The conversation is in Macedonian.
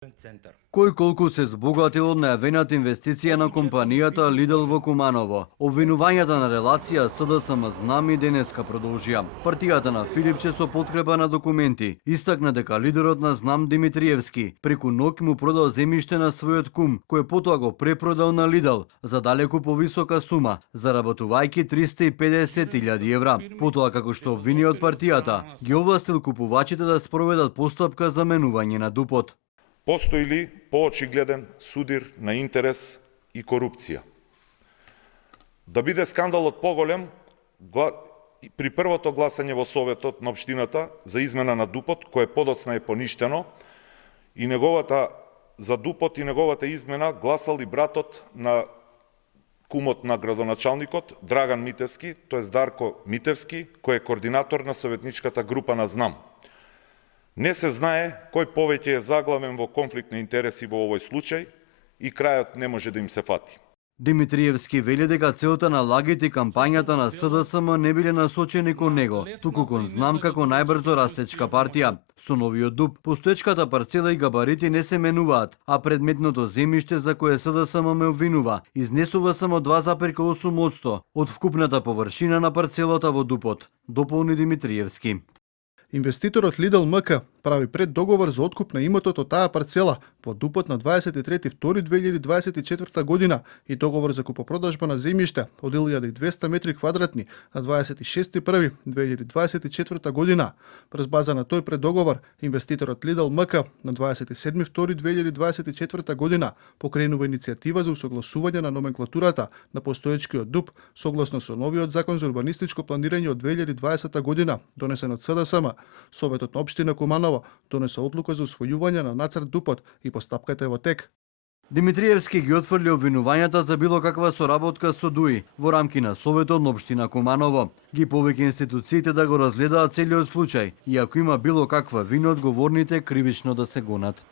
Кој колку се збогатил од најавената инвестиција на компанијата Lidl во Куманово. Обвинувањата на релација СДСМ знам и денеска продолжија. Партијата на Филипче со подкрепа на документи истакна дека лидерот на Знам Димитриевски преку ноќ му продал земјиште на својот кум, кој потоа го препродал на Lidl за далеку повисока сума, заработувајќи 350.000 евра. Потоа, како што обвиниот партијата, ги овластил купувачите да спроведат постапка за менување на ДУП-от. Постои ли поочигледен судир на интерес и корупција? Да биде скандалот поголем, при првото гласање во Советот на Општината за измена на ДУП-от, кое подоцна е поништено, и за ДУП-от и неговата измена гласал и братот на кумот на градоначалникот, Драган Митевски, тоест Дарко Митевски, кој е координатор на советничката група на Знам. Не се знае кој повеќе е заглавен во конфликт на интереси во овој случај и крајот не може да им се фати. Димитриевски вели дека целта на лагите и кампањата на СДСМ не биле насочени кон него, туку кон Знам како најбрзо растечка партија. Со новиот ДУП, постоечката парцела и габарити не се менуваат, а предметното земјиште за кое СДСМ ме обвинува, изнесува само 2,8% од вкупната површина на парцелата во ДУП-от, дополни Димитриевски. Инвеститорот Lidl МК прави преддоговор за откуп на имотот од таа парцела во ДУП-от на 23.2.2024 година и договор за купопродажба на земјиште од 1200 метри квадратни на 26.1.2024 година. Врз база на тој преддоговор, инвеститорот Lidl МК на 27.2.2024 година покренува иницијатива за усогласување на номенклатурата на постоечкиот ДУП согласно со новиот закон за урбанистичко планирање од 2020 година, донесен од СДСМ. Советот на Општина Куманово донесе одлука за усвојување на нацрт ДУП-от и постапката е во тек. Димитриевски ги отфрли обвинувањата за било каква соработка со ДУИ во рамки на Советот на Општина Куманово. Ги повеќе институциите да го разгледаат целиот случај и ако има било каква вина, одговорните кривично да се гонат.